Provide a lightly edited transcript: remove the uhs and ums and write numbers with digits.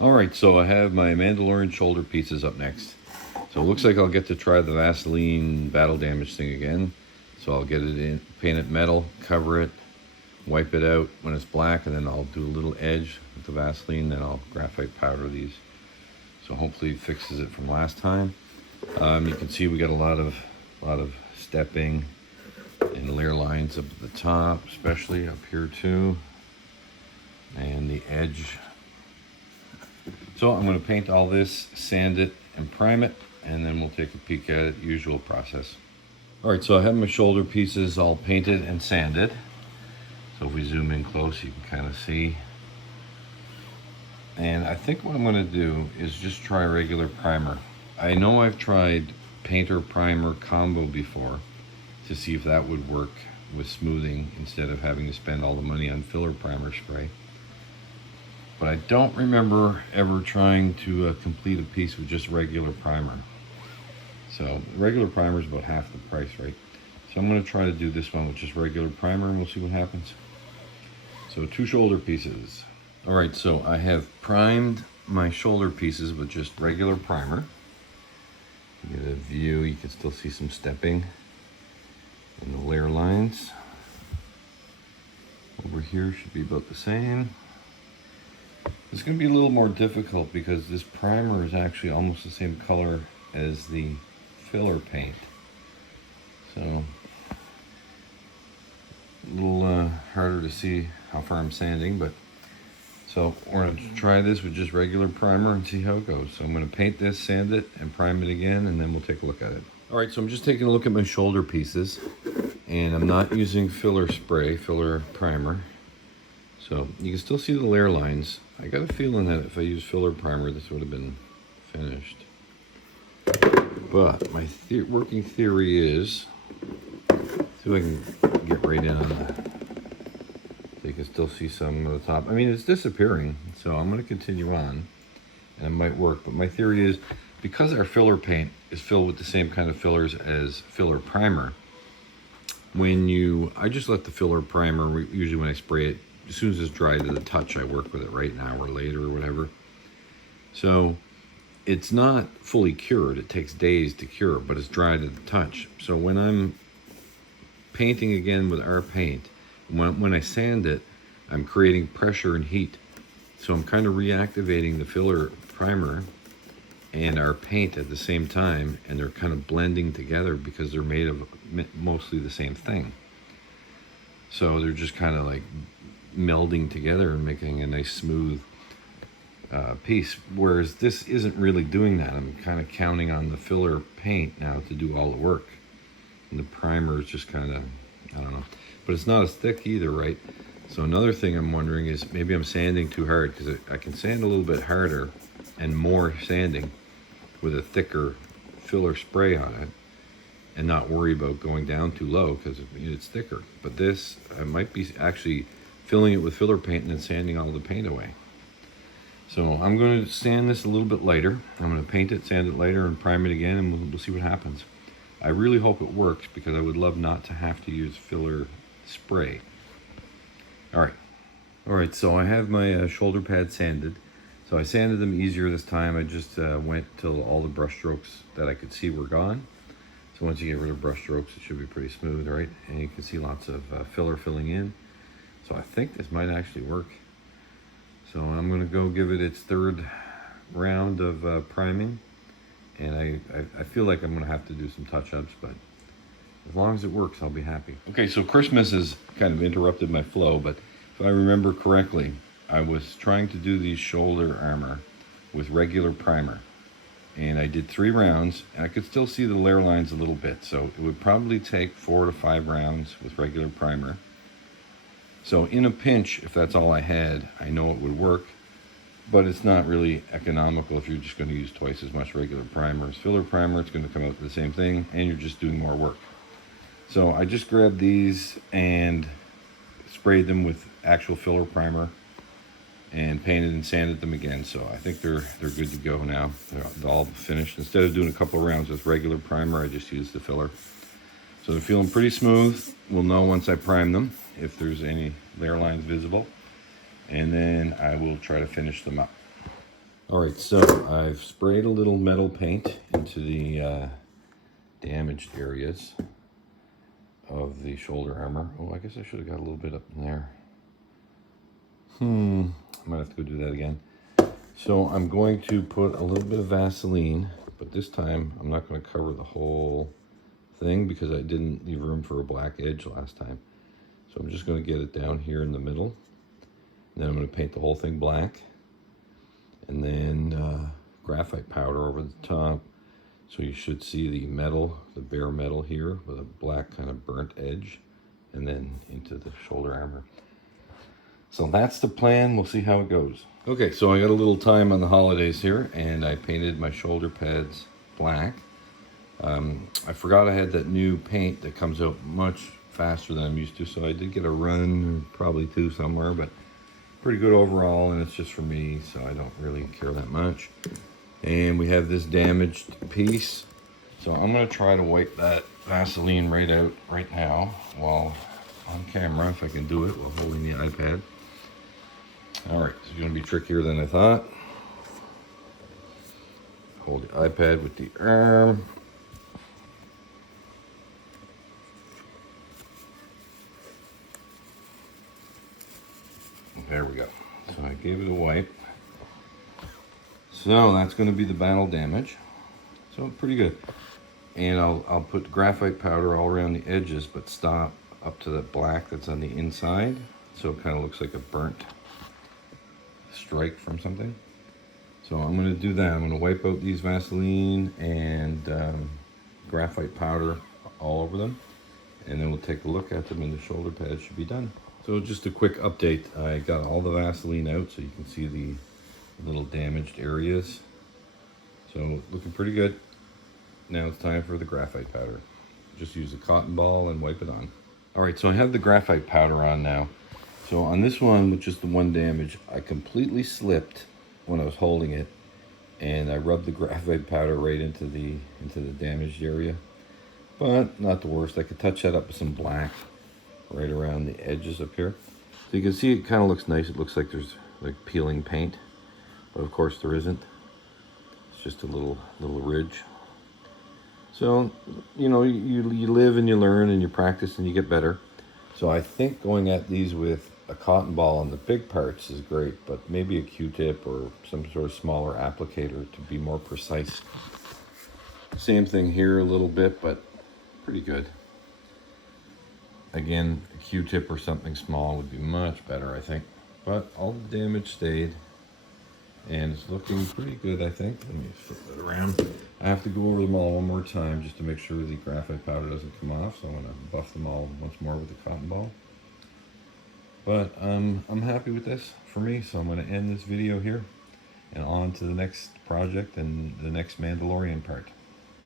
Alright, so I have my Mandalorian shoulder pieces up next. So it looks like I'll get to try the Vaseline battle damage thing again. So I'll get it in, paint it metal, cover it, wipe it out when it's black, and then I'll do a little edge with the Vaseline, then I'll graphite powder these. So hopefully it fixes it from last time. You can see we got a lot of stepping and layer lines up at the top, especially up here too, and the edge. So I'm going to paint all this, sand it, and prime it, and then we'll take a peek at it, usual process. Alright, so I have my shoulder pieces all painted and sanded. So if we zoom in close, you can kind of see. And I think what I'm going to do is just try regular primer. I know I've tried painter primer combo before to see if that would work with smoothing instead of having to spend all the money on filler primer spray. But I don't remember ever trying to complete a piece with just regular primer. So regular primer is about half the price, right? So I'm going to try to do this one with just regular primer and we'll see what happens. So 2 shoulder pieces. Alright, so I have primed my shoulder pieces with just regular primer. You get a view, you can still see some stepping in the layer lines. Over here should be about the same. It's going to be a little more difficult because this primer is actually almost the same color as the filler paint. So a little harder to see how far I'm sanding, but so we're going to try this with just regular primer and see how it goes. So I'm going to paint this, sand it, and prime it again, and then we'll take a look at it. Alright, so I'm just taking a look at my shoulder pieces, and I'm not using filler spray, filler primer. So you can still see the layer lines. I got a feeling that if I used filler primer, this would have been finished. But my working theory is, see if I can get right in on that. So you can still see some of the top. I mean, it's disappearing, so I'm going to continue on, and it might work. But my theory is, because our filler paint is filled with the same kind of fillers as filler primer, I just let the filler primer, usually when I spray it, as soon as it's dry to the touch, I work with it right an hour later or whatever. So it's not fully cured. It takes days to cure, but it's dry to the touch. So when I'm painting again with our paint, when I sand it, I'm creating pressure and heat. So I'm kind of reactivating the filler primer and our paint at the same time, and they're kind of blending together because they're made of mostly the same thing. So they're just kind of like melding together and making a nice smooth piece, whereas this isn't really doing that. I'm kind of counting on the filler paint now to do all the work, and the primer is just kind of, I don't know, but it's not as thick either, right? So another thing I'm wondering is maybe I'm sanding too hard, because I can sand a little bit harder and more sanding with a thicker filler spray on it and not worry about going down too low because it's thicker. But this, I might be actually filling it with filler paint and then sanding all the paint away. So I'm going to sand this a little bit lighter. I'm going to paint it, sand it lighter, and prime it again, and we'll see what happens. I really hope it works because I would love not to have to use filler spray. Alright, so I have my shoulder pads sanded. So I sanded them easier this time. I just went till all the brush strokes that I could see were gone. So once you get rid of brush strokes, it should be pretty smooth, right? And you can see lots of filler filling in. So I think this might actually work. So I'm going to go give it its 3rd round of priming. And I feel like I'm going to have to do some touch-ups, but as long as it works, I'll be happy. Okay, so Christmas has kind of interrupted my flow, but if I remember correctly, I was trying to do these shoulder armor with regular primer. And I did 3 rounds, and I could still see the layer lines a little bit. So it would probably take 4 to 5 rounds with regular primer. So in a pinch, if that's all I had, I know it would work. But it's not really economical if you're just going to use twice as much regular primer as filler primer. It's going to come out to the same thing, and you're just doing more work. So I just grabbed these and sprayed them with actual filler primer and painted and sanded them again. So I think they're good to go now. They're all finished. Instead of doing a couple of rounds with regular primer, I just used the filler. So they're feeling pretty smooth. We'll know once I prime them if there's any layer lines visible. And then I will try to finish them up. Alright, so I've sprayed a little metal paint into the damaged areas of the shoulder armor. Oh, I guess I should have got a little bit up in there. I might have to go do that again. So I'm going to put a little bit of Vaseline, but this time I'm not going to cover the whole thing because I didn't leave room for a black edge last time. So I'm just going to get it down here in the middle. And then I'm going to paint the whole thing black. And then graphite powder over the top. So you should see the metal, the bare metal here with a black kind of burnt edge. And then into the shoulder armor. So that's the plan. We'll see how it goes. Okay, so I got a little time on the holidays here, and I painted my shoulder pads black. I forgot I had that new paint that comes out much faster than I'm used to, so I did get a run, probably two somewhere, but pretty good overall, and it's just for me, so I don't really care that much. And we have this damaged piece, so I'm going to try to wipe that Vaseline right out right now while on camera, if I can do it while holding the iPad. Alright, this is going to be trickier than I thought. Hold the iPad with the arm. There we go. So I gave it a wipe. So that's going to be the battle damage. So pretty good. And I'll put graphite powder all around the edges, but stop up to the black that's on the inside. So it kind of looks like a burnt strike from something. So I'm going to do that. I'm going to wipe out these Vaseline and graphite powder all over them, and then we'll take a look at them, and the shoulder pads should be done. So just a quick update. I got all the Vaseline out so you can see the little damaged areas. So looking pretty good. Now it's time for the graphite powder. Just use a cotton ball and wipe it on. Alright, so I have the graphite powder on now. So on this one, which is the one damage, I completely slipped when I was holding it, and I rubbed the graphite powder right into the damaged area. But not the worst. I could touch that up with some black right around the edges up here. So you can see it kind of looks nice. It looks like there's like peeling paint, but of course there isn't. It's just a little ridge. So, you know, you live and you learn and you practice and you get better. So I think going at these with a cotton ball on the big parts is great, but maybe a Q-tip or some sort of smaller applicator to be more precise. Same thing here a little bit, but pretty good. Again, a Q-tip or something small would be much better, I think. But all the damage stayed, and it's looking pretty good, I think. Let me flip that around. I have to go over them all one more time just to make sure the graphite powder doesn't come off, so I'm going to buff them all once more with the cotton ball. But I'm happy with this for me, so I'm going to end this video here and on to the next project and the next Mandalorian part.